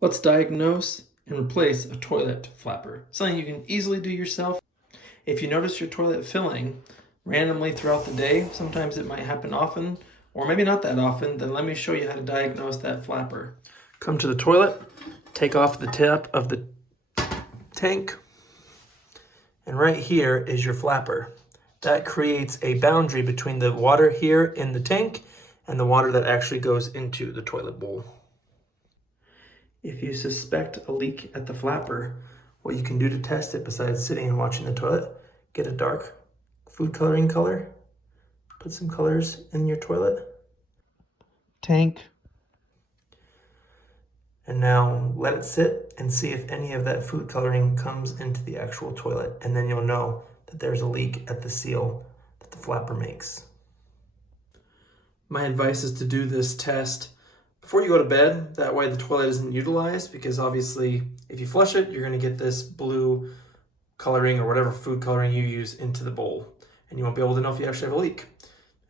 Let's diagnose and replace a toilet flapper. Something you can easily do yourself. If you notice your toilet filling randomly throughout the day, sometimes it might happen often, or maybe not that often, then let me show you how to diagnose that flapper. Come to the toilet, take off the tap of the tank, and right here is your flapper. That creates a boundary between the water here in the tank and the water that actually goes into the toilet bowl. If you suspect a leak at the flapper, what you can do to test it besides sitting and watching the toilet, get a dark food coloring color, put some colors in your toilet tank, and now let it sit and see if any of that food coloring comes into the actual toilet, and then you'll know that there's a leak at the seal that the flapper makes. My advice is to do this test before you go to bed. That way the toilet isn't utilized, because obviously if you flush it, you're going to get this blue coloring or whatever food coloring you use into the bowl, and you won't be able to know if you actually have a leak.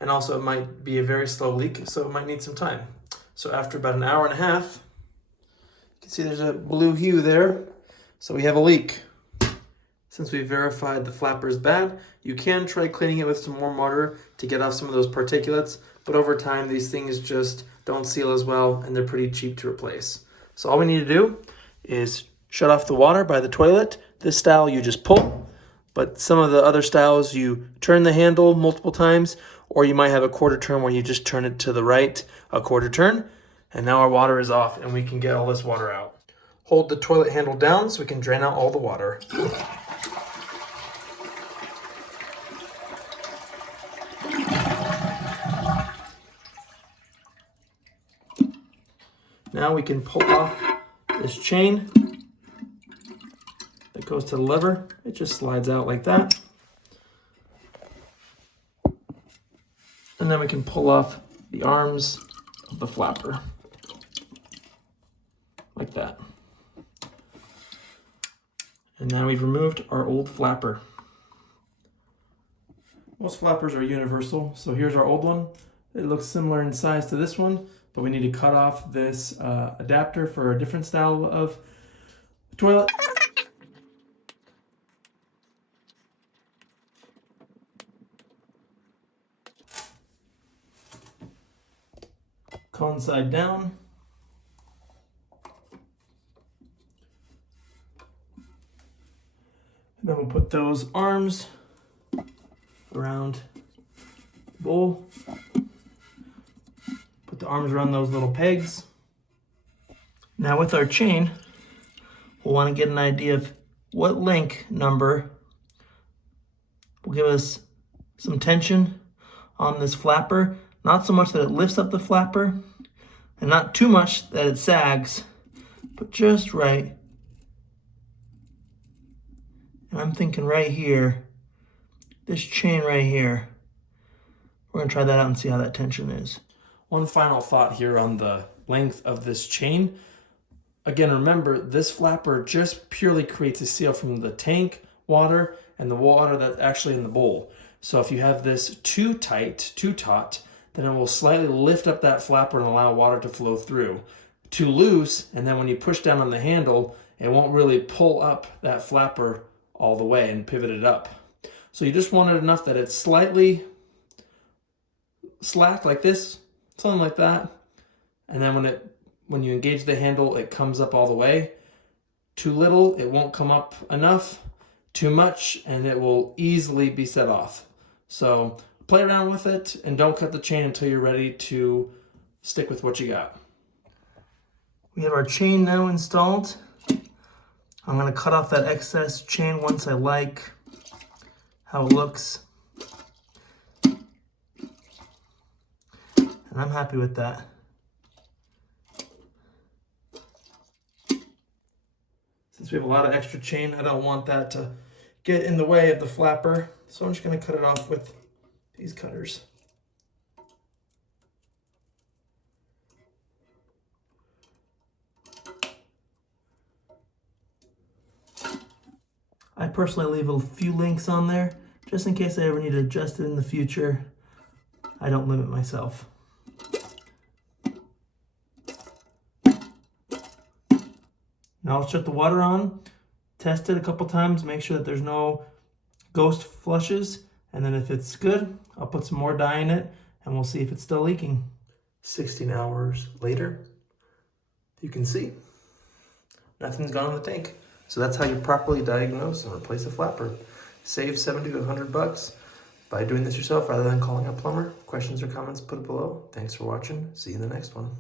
And also it might be a very slow leak, so it might need some time. So after about an hour and a half, you can see there's a blue hue there, so we have a leak. Since we verified the flapper is bad, you can try cleaning it with some warm water to get off some of those particulates, but over time these things just don't seal as well, and they're pretty cheap to replace. So all we need to do is shut off the water by the toilet. This style you just pull, but some of the other styles you turn the handle multiple times, or you might have a quarter turn where you just turn it to the right a quarter turn, and now our water is off and we can get all this water out. Hold the toilet handle down so we can drain out all the water. Now we can pull off this chain that goes to the lever. It just slides out like that. And then we can pull off the arms of the flapper, like that. And now we've removed our old flapper. Most flappers are universal, so here's our old one. It looks similar in size to this one, but we need to cut off this adapter for a different style of toilet. Cone side down. And then we'll put those arms around the bowl. Put the arms around those little pegs. Now with our chain, we'll want to get an idea of what link number will give us some tension on this flapper. Not so much that it lifts up the flapper, and not too much that it sags, but just right. And I'm thinking right here, this chain right here, we're gonna try that out and see how that tension is. One final thought here on the length of this chain. Again, remember, this flapper just purely creates a seal from the tank water and the water that's actually in the bowl. So if you have this too tight, too taut, then it will slightly lift up that flapper and allow water to flow through. Too loose, and then when you push down on the handle, it won't really pull up that flapper all the way and pivot it up. So you just want it enough that it's slightly slack like this, something like that. And then when you engage the handle, it comes up all the way. Too little, it won't come up enough. Too much, and it will easily be set off. So play around with it and don't cut the chain until you're ready to stick with what you got. We have our chain now installed. I'm going to cut off that excess chain once I like how it looks. And I'm happy with that. Since we have a lot of extra chain, I don't want that to get in the way of the flapper. So I'm just going to cut it off with these cutters. I personally leave a few links on there just in case I ever need to adjust it in the future. I don't limit myself. Now I'll shut the water on, test it a couple times, make sure that there's no ghost flushes, and then if it's good, I'll put some more dye in it and we'll see if it's still leaking. 16 hours later, you can see nothing's gone in the tank. So that's how you properly diagnose and replace a flapper. Save 70 to 100 bucks by doing this yourself rather than calling a plumber. Questions or comments, put it below. Thanks for watching. See you in the next one.